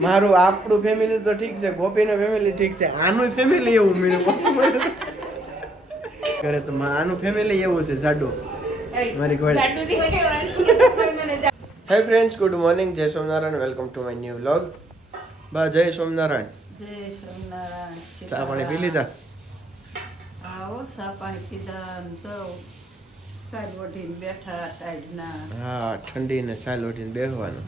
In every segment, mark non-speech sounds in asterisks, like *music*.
મારું આપણું ફેમિલી તો ઠીક છે ગોપીનું ફેમિલી ઠીક છે આનું ફેમિલી એવું મળ્યું. ઘરે તો મા- આનું ફેમિલી એવું છે જાડું. મારી ઘોડી. હાય ફ્રેન્ડ્સ ગુડ મોર્નિંગ જય Somnarayan welcome to my new vlog બા જય સોમનારાયણ. જય સોમનારાયણ ચા પાણી પી લીધા? આવો ચા પાણી પીધા તો સાઈડ ઓઢીને બેઠા સાઈડના. હા ઠંડીને સાઈડ ઓઢીને ઉઠીને બેસવાનું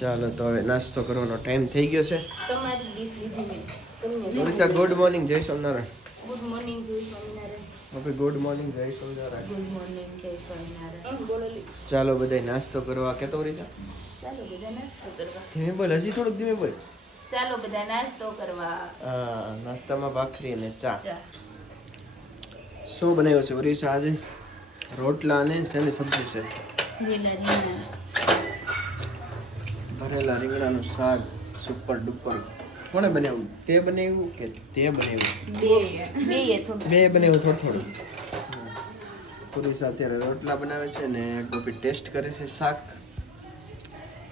ચાલો તો હવે નાસ્તો કરવાનો ટાઈમ થઈ ગયો છે. તમારી ડીશ લીધી મેં. તમને ઓરિસા ગુડ મોર્નિંગ જય સોમનારાયણ ગુડ મોર્નિંગ જય સ્વામિનારાયણ. હવે ગુડ મોર્નિંગ જય સોમનારાયણ ગુડ મોર્નિંગ જય લી. ચાલો બધા નાસ્તો કરવા કેતો ઓરિસા ચાલો બધા નાસ્તો કરવા. ધીમે બોલ હજી થોડુંક ધીમે બોલ ચાલો બધા નાસ્તો કરવા. હા નાસ્તામાં ભાખરી અને ચા. ચા. શું બનાવ્યો છે ઓરિસા આજે? રોટલા અને શેની સબ્જી છે? લીલા રીંગણા ભરેલા રીંગણાનું શાક સુપર ડુપર કોણે બનાવ્યું? તે બનાવ્યું કે તે બનાવ્યું? બે. બનાવ્યું થોડું થોડું. પુરુષ અત્યારે રોટલા બનાવે છે ને ગોપી ટેસ્ટ કરે છે શાક.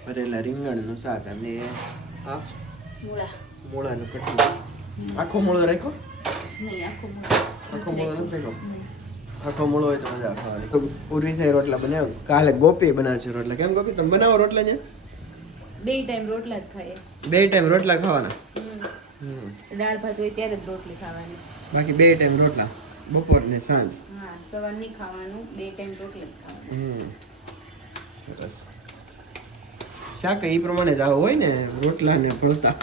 ભરેલા રીંગણનું શાક અને હા મૂળાનું કટલું આખો મૂળો રાખ્યો? આખું મૂળું. નથી રાખ્યો? આખો મૂળો હોય તો મજા આવે. ખાવાની પૂરી છે રોટલા બનાવ્યો. કાલે ગોપી બનાવે છે રોટલા. કેમ ગોપી? તમે બનાવો રોટલા ને બે ટાઈમ રોટલા જ ખાઈએ. બે ટાઈમ રોટલા ખાવાના. દાળ ભાત હોય ત્યારે જ રોટલી ખાવાની. બાકી બે ટાઈમ રોટલા બપોર ને સાંજ? હા સવાર નહીં ખાવાનું બે ટાઈમ રોટલી જ ખાવાની. સરસ. શાક એ પ્રમાણે જ આવો હોય ને રોટલા ને ભળતા?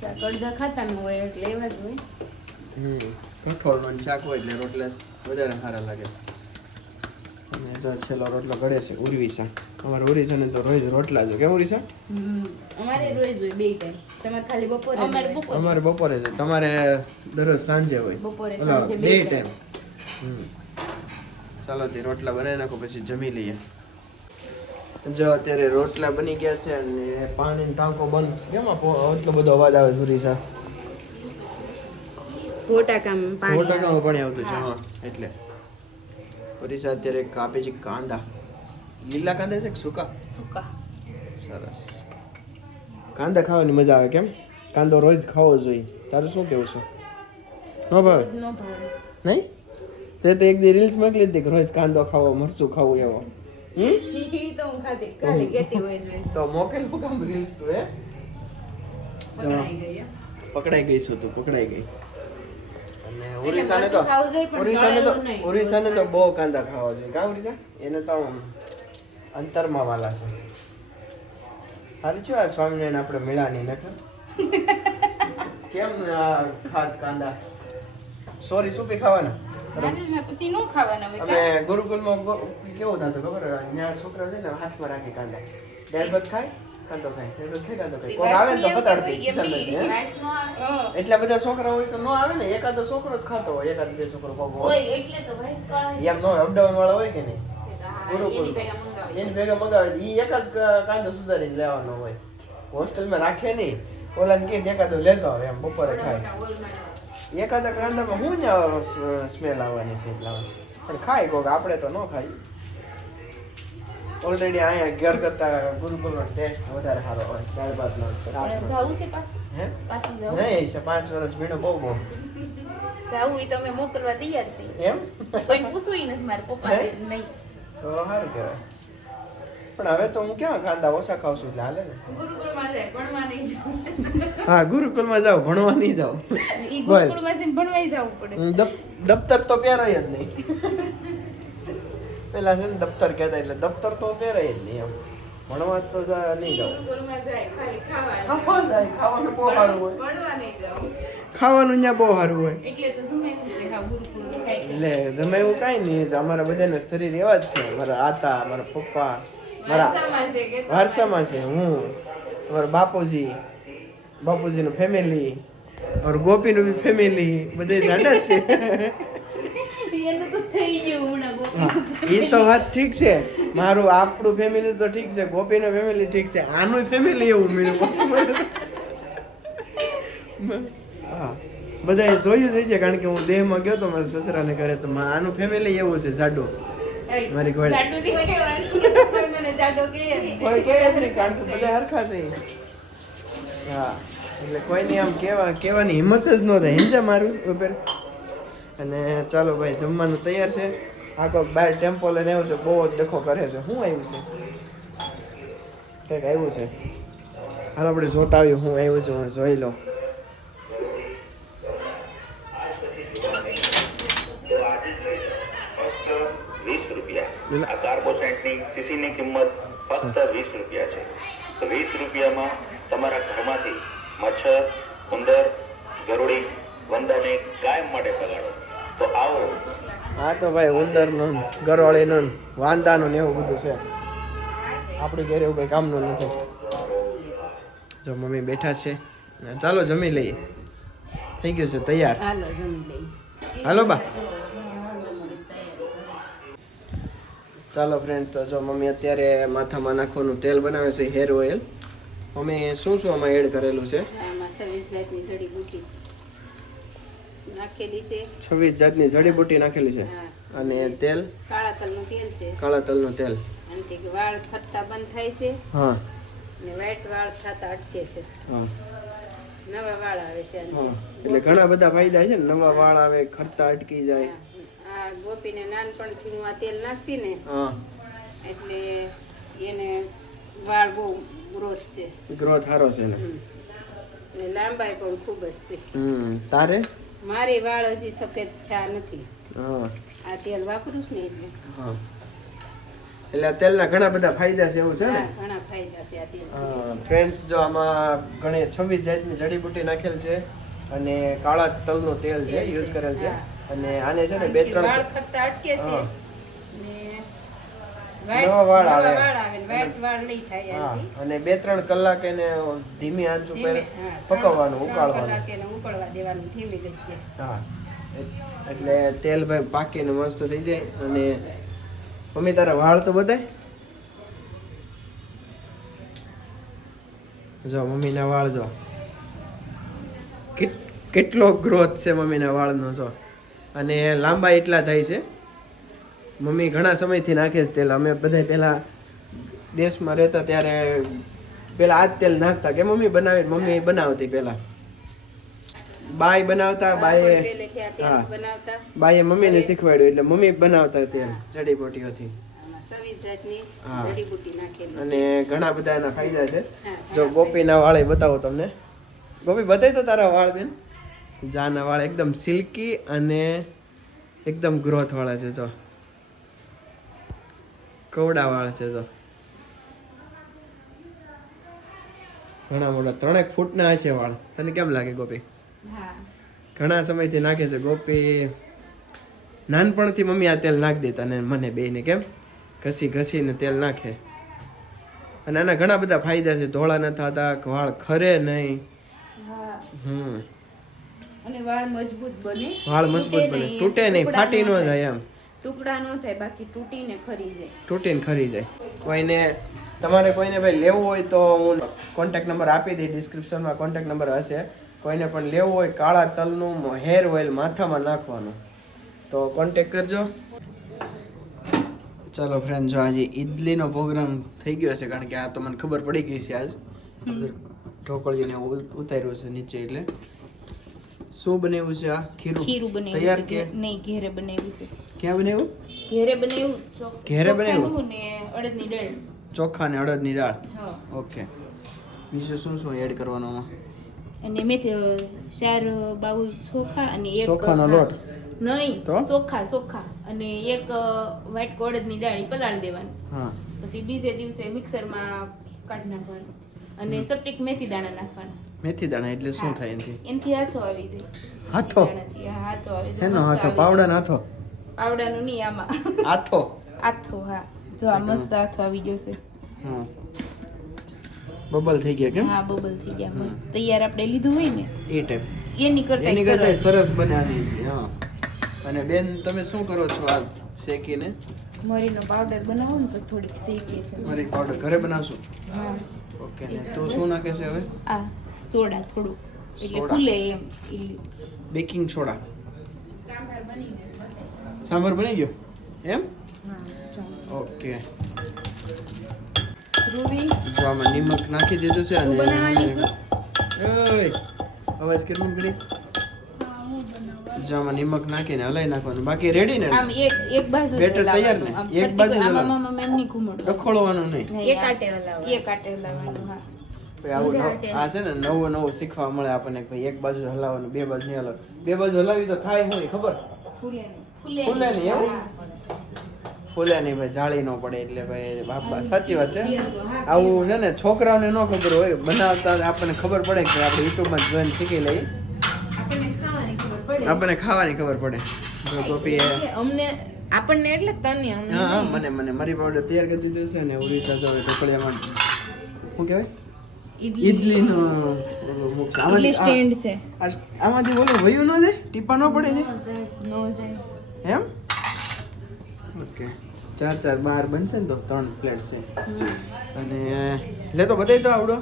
શાક અડધા ખાતાનું હોય એટલે એવા જ હોય. હમ. કઠોળનો શાક હોય એટલે રોટલા વધારે સારા લાગે. અને જો છેલ્લો રોટલો ઘડે છે ઉર્વિસા અમારે ઉર્વિસાને તો રોજ રોટલા છે કેમ ઉર્વિસા અમારે રોજ હોય બે ટાઈમ. તમારે ખાલી બપોરે અમારે બપોરે અમારે બપોરે છે તમારે દરરોજ સાંજે હોય. બપોરે સાંજે બે ટાઈમ. હમ. ચાલો તે રોટલા બનાવી નાખો પછી જમી લઈએ. જો અત્યારે રોટલા બની ગયા છે અને પાણી ટાંકો બંધ. કેમ એટલો બધો અવાજ આવે સુરીસા મોટા કામ સો ટકામાં પાણી આવતું છે હા એટલે. સુરીસા અત્યારે કાપે છે કાંદા. લીલા કાંદા છે કે સૂકા? સૂકા. સરસ. કાંદા ખાવાની મજા આવે કેમ? કાંદો રોજ ખાવો જોઈએ. તારું શું કેવું છે? નો ભાવે? નહીં? તે તો એક દી રીલ્સ મોકલી હતી કે રોજ કાંદો ખાવો મરચું ખાવું એવો. તો મોકેલ કામ રીલ્સ તું એ પકડાઈ ગઈ હે. પકડાઈ ગઈ છું તું પકડાઈ ગઈ. એટલે ઓરિસાને તો ઓરિસાને તો ઓરિસાને તો બહુ કાંદા ખાવા જોઈએ. કા ઓરિસા? એને તો અંતરમાં વાલા છે. હાલ છું આ સ્વામિનારાયણ આપણે મેળાની નખર *laughs* કેમ ખાત કાંદા? સોરી સુપી ખાવાના? ના, ના, ના, પછી નો ખાવાના અમે ગુરુકુલમાં કેવું થતું ખબર? ત્યાં છોકરા છે ને હાથમાં રાખી કાંદા. ભાત ખાય? કાંદો ખાય ભાત ખાય કાંદો ખાય કોક આવે ને તો બતાડતી. એટલા બધા છોકરા હોય તો ન આવે ને એકાદો છોકરો જ ખાતો હોય એકાદ બે છોકરો કોક હોય. હોય એટલે તો રાઈસ તો આવે. એમ નો અપડાઉન વાળા હોય કે નહીં? ગુરુકુલ. એની ભેગા મંગાવી. એની ભેગા મગાવે ઈ એક જ કાંદો સુધારીને લેવાનો હોય. હોસ્ટેલમાં રાખે નહીં. ઓલાને કે એકાદો લેતો આવે એમ બપોરે ખાય. એકાદા કાંદામાં શું ને સ્મેલ આવવાની છે એટલા પણ ખાય કોક આપણે તો ન ખાઈ ઓલરેડી અહીંયા ઘર કરતા ગુરુકુલનો ટેસ્ટ વધારે સારો હોય પણ જાવું છે પાછું? હે? પાછું જાવું? નહીં છે પાંચ વર્ષ ભીનો બહુ બહુ. જાવું એ તમે મોકલવા તૈયાર છે એમ? કોઈ પૂછવું નથી મારા પપ્પા નહીં. તો સારું કહેવાય. પણ હવે તો હું ક્યાં કાંદા ઓછા ખાવ છું એટલે હાલે ને. ગુરુકુળમાં જાય ભણવા નહીં જવું. હા ગુરુકુલમાં જાવ ભણવા નહીં જાવ ઈ ગુરુકુળમાં જઈને ભણવાય જવું પડે. દફતર તો પહેરાય જ નહીં. પેલા છે ને દફતર કહેતા એટલે દફતર તો પહેરાય જ નહીં એમ ભણવા તો નહીં જાવ ખાવાનું. બહુ સારું હોય. ભણવા નહીં જવું. ખાવાનું ત્યાં બહુ સારું હોય. એટલે જમે એવું કાંઈ નહીં અમારા બધાને શરીર એવા જ છે. મારા આતા મારા પપ્પા મારા વારસામાં છે હું અમારા બાપુજી બાપુજીનું ફેમિલી और ગોપીનું બી ફેમિલી બધે જાડા છે. *laughs* એનું તો થઈ ગયું એ તો વાત ઠીક છે. મારું આપણું ફેમિલી તો ઠીક છે. ગોપીનું ફેમિલી ઠીક છે. આનું ફેમિલી એવું મળ્યું. હા. બધાએ જોયું જ છે કારણ કે હું દેહમાં ગયો તો મારા સસરાને ઘરે તો આનું ફેમિલી એવું છે જાડો. મારી ઘોડી. કોઈ નહીં. કારણ કે બધા હરખા છે હા. એટલે કોઈની આમ કેવા કહેવાની હિંમત જ ન થાય. હિંજા મારું ઉપર. અને ચાલો ભાઈ જમવાનું તૈયાર છે. આ કોઈક બહાર ટેમ્પો લઈને આવ્યો છે બહુ જ ડખો કરે છે. શું આવ્યું છે? કંઈક આવ્યું છે? હાલ આપણે જોતા આવ્યું હું આવ્યું છું જોઈ લો આ કાર્બોસેન્ટની સીસીની કિંમત ફક્ત વીસ રૂપિયા છે. તો વીસ રૂપિયામાં તમારા ઘરમાંથી મચ્છર ઉંદર ગરુડી વંદાને કાયમ માટે પગાડો. તો આવો. હા તો ભાઈ ઉંદરનું ગરોળીનું વાંદાનું ને એવું બધું છે. આપણી ઘેર એવું કંઈ કામનું નથી. જો મમ્મી બેઠા છે. ચાલો જમી લઈએ. થઈ ગયું છે તૈયાર? હાલો જમી હાલો બા. ચાલો ફ્રેન્ડ તો જો મમ્મી અત્યારે માથામાં નાખવાનું તેલ બનાવે છે હેર ઓઇલ મમ્મી શું શું આમાં એડ કરેલું છે? આમાં સવીસ જાતની જડીબુટી નાખેલી છે. છવ્વીસ જાતની જડીબુટ્ટી નાખેલી છે. અને તેલ? કાળા તલનું તેલ છે. કાળા તલનું તેલ. આનાથી વાળ ખરતા બંધ થાય છે. હા. ને વ્હાઈટ વાળ થતા અટકે છે. હા. નવા વાળ આવે છે એટલે ઘણા બધા ફાયદા છે ને. નવા વાળ આવે ખરતા અટકી જાય. આ ગોપીને નાનપણથી હું આ તેલ નાખતી ને હા. એટલે એને વાળ બહુ ગ્રોથ છે. ગ્રોથ સારો છે ને. અને લાંબાઈ પણ ખૂબ જ છે. હમ. તારે? મારી વાળ હજી સફેદ થયા નથી. આ તેલ વાપરું છું ને એટલે. એટલે આ તેલના ઘણા બધા ફાયદા છે એવું છે ને? ઘણા ફાયદા છે આ તેલ. ફ્રેન્ડ્સ જો આમાં ઘણી છવ્વીસ જાતની જડીબુટ્ટી નાખેલ છે અને કાળા તલનું તેલ છે યુઝ કરેલ છે. અને આને છે ને બે વાળ ત્રણ અટકે છે. નવા વાળ આવે. અને બે ત્રણ કલાક એને ધીમી આંચ ઉપર પકવવાનું ઉકાળવાનું. ઉકળવા દેવાનું ધીમી ગતિએ. હા એટલે તેલ ભાઈ પાકીને મસ્ત થઈ જાય. અને મમ્મી તારા વાળ તો બધાય? જો મમ્મીના વાળ જો. કેટલો ગ્રોથ છે મમ્મીના વાળનો જો. અને લાંબા એટલા થાય છે. મમ્મી ઘણા સમયથી નાખે છે તેલ. અમે બધા પહેલા દેશમાં રહેતા ત્યારે પેલા આ જ તેલ નાખતા કે મમ્મી બનાવી મમ્મી બનાવતી પહેલાં. બાય બનાવતા બાએ હા. બનાવતા. મમ્મીને શીખવાડ્યું એટલે મમ્મી બનાવતા તેલ જડીબુટીઓથી. અને ઘણા બધા એના ફાયદા છે. જો ગોપીના વાળે બતાવો તમને. ગોપી બતાવી તો તારા વાળ બેન જાના વાળ એકદમ સિલ્કી અને એકદમ ગ્રોથ વાળા છે જો. કવડા વાળ છે તો. ઘણા મોટા ત્રણેક ફૂટના હશે વાળ. તને કેમ લાગે ગોપી? ઘણા સમયથી નાખે છે. ગોપી નાનપણથી મમ્મી આ તેલ નાખી દેતા ને મને બેયને કેમ? ઘસી ઘસીને તેલ નાખે. અને આના ઘણા બધા ફાયદા છે. ધોળા ન થતા વાળ ખરે નહીં. હમ. અને વાળ મજબૂત બને. વાળ મજબૂત બને. તૂટે નહીં ફાટી ન ન જાય એમ. ટુકડા ન થાય બાકી તૂટીને ખરી જાય. તૂટીને ખરી જાય. કોઈને તમારે કોઈને ભાઈ લેવું હોય તો હું કોન્ટેક્ટ નંબર આપી દઈ ડિસ્ક્રિપ્શનમાં કોન્ટેક્ટ નંબર હશે. કોઈને પણ લેવું હોય કાળા તલનું હેર ઓઇલ માથામાં નાખવાનું. તો કોન્ટેક કરજો. ચાલો ફ્રેન્ડ જો આજે ઈડલીનો પ્રોગ્રામ થઈ ગયો છે કારણ કે આ તો મને ખબર પડી ગઈ છે આજ. ઢોકળીને ઉતાર્યું છે નીચે એટલે. શું બનાવ્યું છે આ? ખીરું. ખીરું બને તૈયાર કે? નહીં ઘેરે બનાવ્યું છે. ક્યાં બનાવ્યું? ઘેરે બનાવ્યું ઘેરે બનાવ્યું? ને અડદની દાળ. ચોખા ને અડદની દાળ? ઓકે. બીજું શું શું એડ કરવાનું અને મેથી ચાર બાઉલ ચોખા અને એક ચોખાનો. લોટ? નહીં ચોખા ચોખા. અને એક વ્હાઈટ અડદની દાળ પલાળી દેવાની. હા. પછી બીજે દિવસે મિક્સરમાં કાઢી નાખવાનું. અને સપટીક મેથી દાણા નાખવાના. મેથી દાણા એટલે શું થાય એનાથી? એનાથી હાથો આવી જાય. હાથો? હાથો આવે છે. એનો હાથો? પાવડા જાય. હાથો? પાવડાનું નહીં આમાં. આથો. આથો હા. જો આ મસ્ત આથો આવી જશે હા. બબલ થઈ ગયા કેમ? હા બબલ થઈ ગયા. મસ્ત તૈયાર આપણે લીધું હોય ને એ ટાઈપ. એની કરતા એની કરતા સરસ. બનાવી હા. અને બેન તમે શું કરો છો આ શેકીને? મરીનો પાવડર બનાવો ને તો થોડીક શેકીએ છે. મારી પાવડર ઘરે બનાવશું? હા. ઓકે ને તો શું નાખે છે હવે? આ સોડા થોડું. એટલે ફૂલે એમ. Baking soda. સાંભાર બને. સાંભાર બની ગયો એમ ઓકે જો આમાં નિમક નાખી દીધું છે અને અવાજ કરી જો આમાં નિમક નાખીને હલાઈ નાખવાનું બાકી રેડી ને આમ એક એક બાજુ બેટર તૈયાર ને? એક બાજુ આમાં. આમાં એમની ઘૂમડું ડખોળવાનું નહીં. એક આટે હલાવવાનું. એક આટે હલાવવાનું હા. ભાઈ આવું આ છે ને નવું નવું શીખવા મળે આપણને કે ભાઈ એક બાજુ હલાવવાનું બે બાજુ નહીં હલાવ બે બાજુ હલાવી તો થાય હોય ખબર? ફૂલે ફૂલે નહીં, એવું? ફૂલે નહીં ભાઈ જાળી ન પડે એટલે ભાઈ બાપા સાચી વાત છે. આવું છે ને છોકરાઓને ન ખબર હોય બનાવતા આપણને ખબર પડે કે આપણે યુટ્યુબમાં જોઈને શીખી લઈએ. આપણને ખાવાની ખબર પડે. જો અમને આપણને એટલે તને હા હા મને મને. મરી પાવડર તૈયાર કરી દીધો છે ને ઉડીસા જો ઢોકળિયામાં. શું કહેવાય? ઈડલીનો ઓલું આમાંથી- ઇડલી સ્ટેન્ડ છે. આમાંથી બોલું વયું ન જાય ટીપા ન પડે છે ન જાય. એમ? ઓકે. ચાર ચાર બાર બનશે ને તો ત્રણ પ્લેટ છે. અને લે તો બધાય તો આવડો.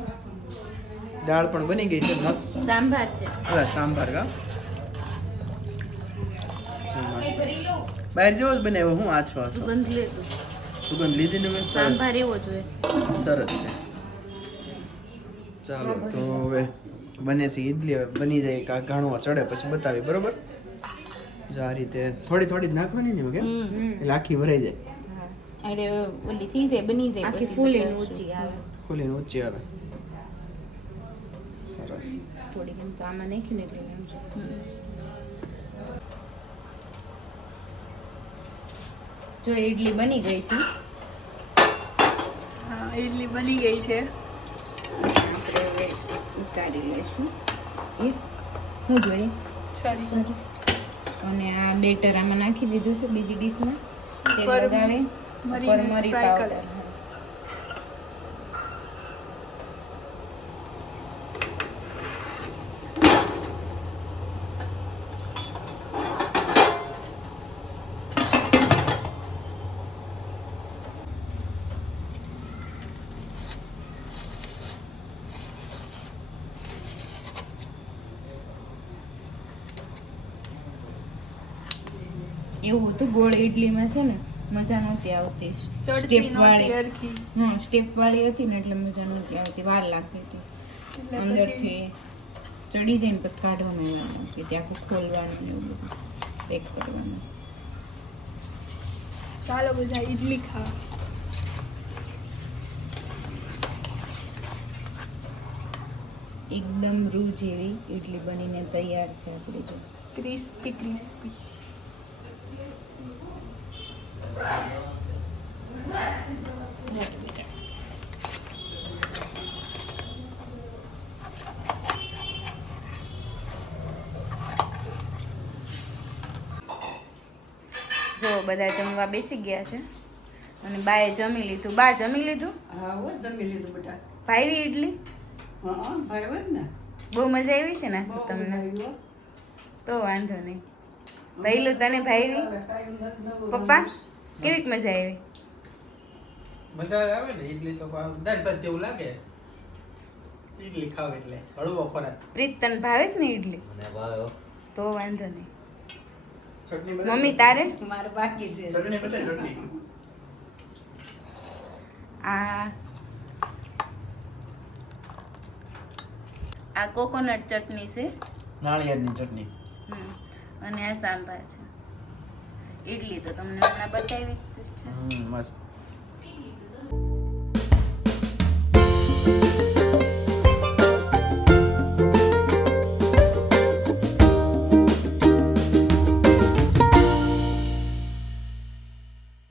દાળ પણ બની ગઈ છે મસ્ત. સાંભાર છે. અલા સાંભાર કા મસ્ત. બહાર જેવો જ બનાવ્યો હું આછો આછો સુગંધ લેતું સુગંધ લીધી ને મેં સાંભાર એવો જોઈએ સરસ છે. ચાલો તો હવે બને છે ઈડલી હવે બની જાય કાંક ઘણું ચડે પછી બતાવી બરોબર? જો આ રીતે થોડી થોડી નાખવાની ને ઓકે એટલે આખી ભરાઈ જાય. અરે ઓલી થઈ જાય બની જાય આખી પછી ફૂલીને ઊંચી આવે. ખુલીને ઊંચી આવે. સરસ. થોડી એમ તો આમાં નાખીને એટલે એમ જો ઈડલી બની ગઈ છે. હા ઈડલી બની ગઈ છે. આપણે હવે ઉતારી લઈશું. એક શું જોઈએ? છરી. અને આ બેટર આમાં નાખી દીધું છે બીજી ડીશમાં. તેલ લગાવી મરી પાવડર એવું હતું ગોળ ઇડલીમાં છે ને મજા નહોતી આવતી. સ્ટેપ વાળી. હરખી. હા સ્ટેપ વાળી હતી ને એટલે મજા નહોતી આવતી વાર લાગતી હતી. અંદરથી ચડી જઈને પછી કાઢવાનું એવાનું કે ત્યાં ખોલવાનું એવું બધું પેક કરવાનું. ચાલો બધા ઇડલી ખાવા એકદમ રૂ જેવી ઇડલી બનીને તૈયાર છે આપણી જો ક્રિસ્પી ક્રિસ્પી. જો બધા જમવા બેસી ગયા છે. અને બાએ જમી લીધું. બા જમી લીધું? હા હો જમી લીધું બેટા. ભાવી ઇડલી હા ભાઈ ને. બહુ મજા આવી છે નાસ્તો તમને. તો વાંધો નહીં. ભઈલું તને નવું પપ્પા? કેવીક મજા આવી? મજા આવે ને ઈડલી તો દાળ ભાત જેવું લાગે. ઈડલી ખાવ એટલે હળવો ખોરાક. પ્રીત તને ભાવે છે ને ઇડલી તો વાંધો નહીં? મમ્મી તારે? મારે બાકી છે. ચટણી બતાવી, ચટણી. આ આ કોકોનટ ચટણી છે. નાળિયેરની ચટણી. હમ. અને આ સાંભાર છે. ઇડલી તો તમને હમણાં બતાવી મસ્ત.